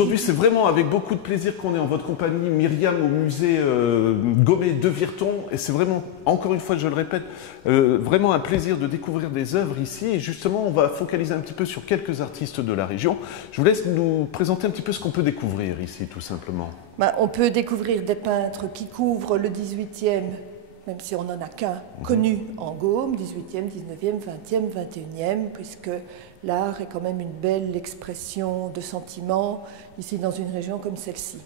Aujourd'hui, c'est vraiment avec beaucoup de plaisir qu'on est en votre compagnie, Myriam, au musée Gomé de Virton. Et c'est vraiment, encore une fois, je le répète, vraiment un plaisir de découvrir des œuvres ici. Et justement, on va focaliser un petit peu sur quelques artistes de la région. Je vous laisse nous présenter un petit peu ce qu'on peut découvrir ici, tout simplement. On peut découvrir des peintres qui couvrent le 18e, même si on n'en a qu'un connu en Gaume, 18e, 19e, 20e, 21e, puisque l'art est quand même une belle expression de sentiments, ici dans une région comme celle-ci.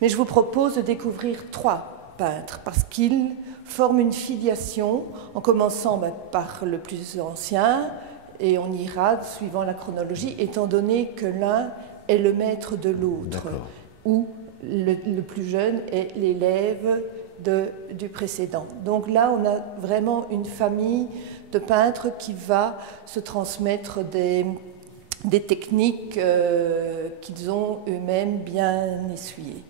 Mais je vous propose de découvrir 3 peintres, parce qu'ils forment une filiation, en commençant par le plus ancien, et on ira suivant la chronologie, étant donné que l'un est le maître de l'autre, ou le plus jeune est l'élève du précédent. Donc là, on a vraiment une famille de peintres qui va se transmettre des techniques qu'ils ont eux-mêmes bien essuyées.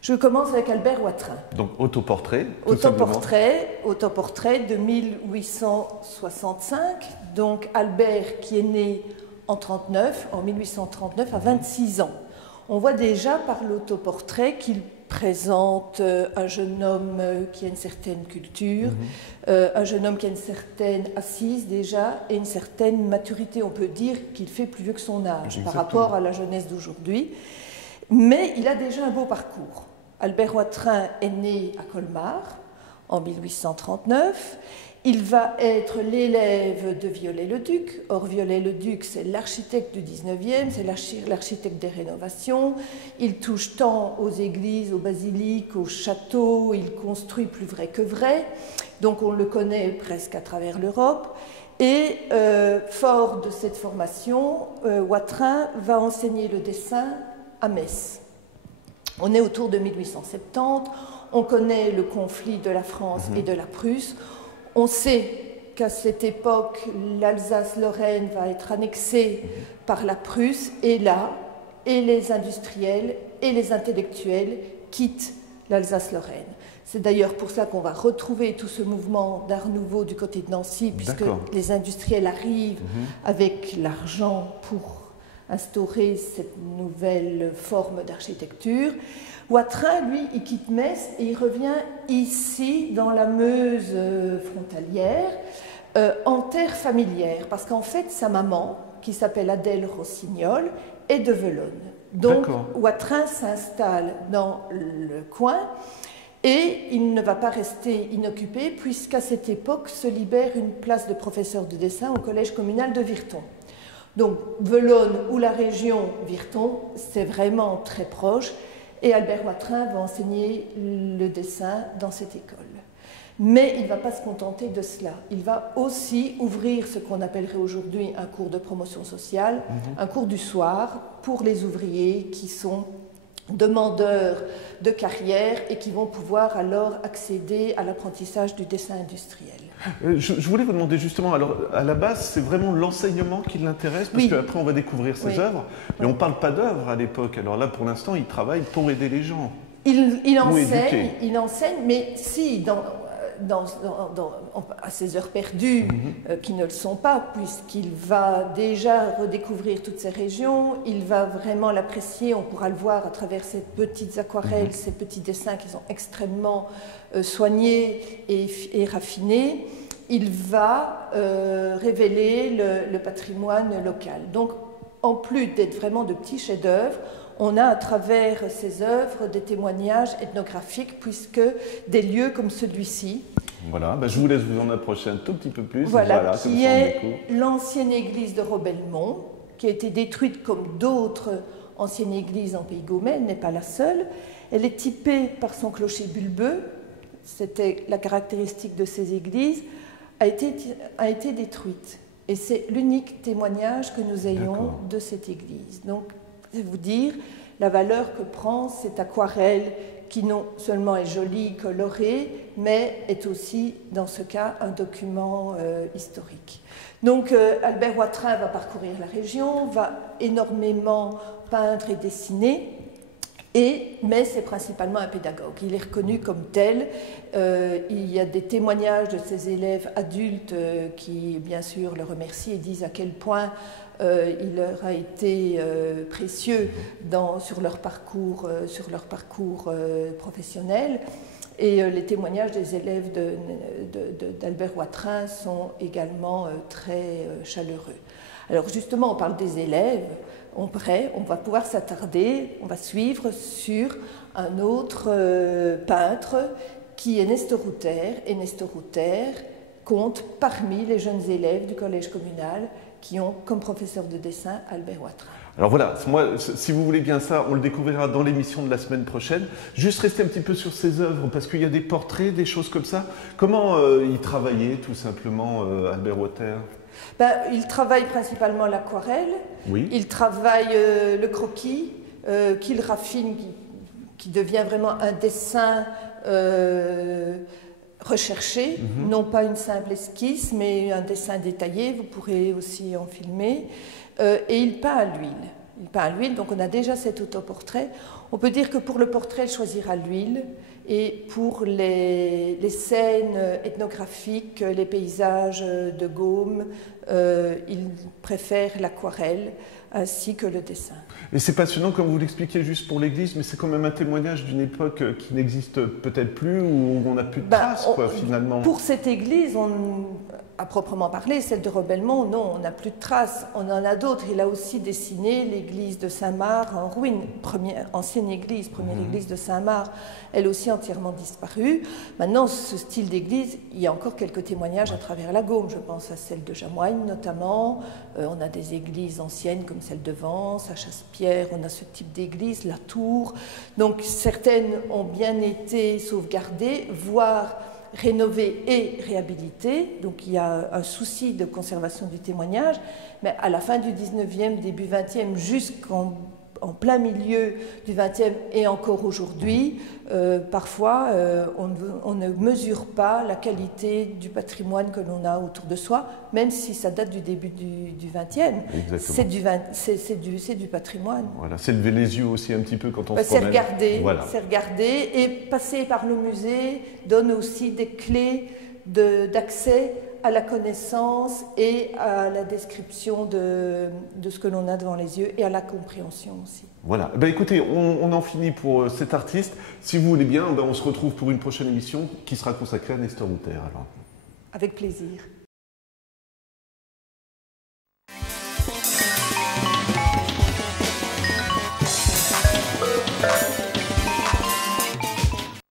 Je commence avec Albert Watrin. Donc autoportrait, autoportrait de 1865. Donc Albert qui est né en 1839, à 26 ans. On voit déjà par l'autoportrait qu'il présente un jeune homme qui a une certaine culture, un jeune homme qui a une certaine assise déjà et une certaine maturité. On peut dire qu'il fait plus vieux que son âge par rapport à la jeunesse d'aujourd'hui. Mais il a déjà un beau parcours. Albert Watrin est né à Colmar en 1839. Il va être l'élève de Viollet-le-Duc. Or, Viollet-le-Duc, c'est l'architecte du 19e, c'est l'architecte des rénovations. Il touche tant aux églises, aux basiliques, aux châteaux, il construit plus vrai que vrai. Donc, on le connaît presque à travers l'Europe. Et fort de cette formation, Watrin va enseigner le dessin à Metz. On est autour de 1870. On connaît le conflit de la France et de la Prusse. On sait qu'à cette époque, l'Alsace-Lorraine va être annexée par la Prusse, et là, et les industriels et les intellectuels quittent l'Alsace-Lorraine. C'est d'ailleurs pour ça qu'on va retrouver tout ce mouvement d'art nouveau du côté de Nancy, puisque les industriels arrivent avec l'argent pour instaurer cette nouvelle forme d'architecture. Watrin, lui, il quitte Metz et il revient ici, dans la Meuse frontalière, en terre familière, parce qu'en fait, sa maman, qui s'appelle Adèle Rossignol, est de Velonne. Donc, Watrin s'installe dans le coin et il ne va pas rester inoccupé, puisqu'à cette époque se libère une place de professeur de dessin au collège communal de Virton. Donc, Velonne ou la région Virton, c'est vraiment très proche. Et Albert Watrin va enseigner le dessin dans cette école. Mais il ne va pas se contenter de cela. Il va aussi ouvrir ce qu'on appellerait aujourd'hui un cours de promotion sociale, un cours du soir pour les ouvriers qui sont demandeurs de carrière et qui vont pouvoir alors accéder à l'apprentissage du dessin industriel. Je voulais vous demander justement, alors à la base, c'est vraiment l'enseignement qui l'intéresse, parce qu'après on va découvrir ses œuvres, mais on ne parle pas d'œuvres à l'époque. Alors là, pour l'instant, il travaille pour aider les gens. Il enseigne, mais si, à ses heures perdues, qui ne le sont pas, puisqu'il va déjà redécouvrir toutes ces régions, il va vraiment l'apprécier, on pourra le voir à travers ces petites aquarelles, ces petits dessins qui sont extrêmement soignés et raffinés. Il va révéler le patrimoine local. Donc, en plus d'être vraiment de petits chefs-d'œuvre, on a à travers ces œuvres des témoignages ethnographiques, puisque des lieux comme celui-ci. Voilà, je vous laisse vous en approcher un tout petit peu plus. Voilà, qui est l'ancienne église de Robelmont, qui a été détruite comme d'autres anciennes églises en Pays Gaumain, elle n'est pas la seule. Elle est typée par son clocher bulbeux, c'était la caractéristique de ces églises, a été détruite. Et c'est l'unique témoignage que nous ayons de cette église. Donc, c'est vous dire la valeur que prend cette aquarelle qui non seulement est jolie, colorée, mais est aussi, dans ce cas, un document historique. Donc, Albert Watrin va parcourir la région, va énormément peindre et dessiner, Mais c'est principalement un pédagogue. Il est reconnu comme tel. Il y a des témoignages de ses élèves adultes qui, bien sûr, le remercient et disent à quel point il leur a été précieux sur leur parcours professionnel. Et les témoignages des élèves d'Albert Watrin sont également très chaleureux. Alors justement, on parle des élèves. On va pouvoir s'attarder, on va suivre sur un autre peintre qui est Nestor Rutter. Et Nestor Rutter compte parmi les jeunes élèves du collège communal qui ont comme professeur de dessin Albert Watrin. Alors voilà, moi, si vous voulez bien ça, on le découvrira dans l'émission de la semaine prochaine. Juste rester un petit peu sur ses œuvres, parce qu'il y a des portraits, des choses comme ça. Comment il travaillait tout simplement, Albert Watrin? Il travaille principalement l'aquarelle, oui. Il travaille le croquis, qu'il raffine, qui devient vraiment un dessin recherché, non pas une simple esquisse, mais un dessin détaillé, vous pourrez aussi en filmer, et il peint à l'huile. Il peint à l'huile, donc on a déjà cet autoportrait. On peut dire que pour le portrait, il choisira l'huile, et pour les scènes ethnographiques, les paysages de Gaume, il préfère l'aquarelle ainsi que le dessin. Et c'est passionnant comme vous l'expliquez juste pour l'église, mais c'est quand même un témoignage d'une époque qui n'existe peut-être plus, où on n'a plus de traces, finalement. Pour cette église, à proprement parler, celle de Rebelmont, non, on n'a plus de traces. On en a d'autres. Il a aussi dessiné l'église de Saint-Marc en ruine, ancienne église, première église de Saint-Marc, elle aussi entièrement disparue. Maintenant, ce style d'église, il y a encore quelques témoignages à travers la Gaume. Je pense à celle de Jamoigne notamment. On a des églises anciennes comme celle de Vence, à Chasse-Pierre, on a ce type d'église, la Tour. Donc certaines ont bien été sauvegardées, voire rénovées et réhabilitées. Donc il y a un souci de conservation du témoignage, mais à la fin du 19e, début 20e, jusqu'en plein milieu du 20e et encore aujourd'hui, parfois on ne mesure pas la qualité du patrimoine que l'on a autour de soi, même si ça date du début du 20e. C'est du patrimoine. Voilà, c'est lever les yeux aussi un petit peu quand on se promène. C'est regarder, et passer par le musée donne aussi des clés d'accès à la connaissance et à la description de ce que l'on a devant les yeux et à la compréhension aussi. Voilà. Écoutez, on en finit pour cet artiste. Si vous voulez bien, on se retrouve pour une prochaine émission qui sera consacrée à Nestor Rutter. Alors. Avec plaisir.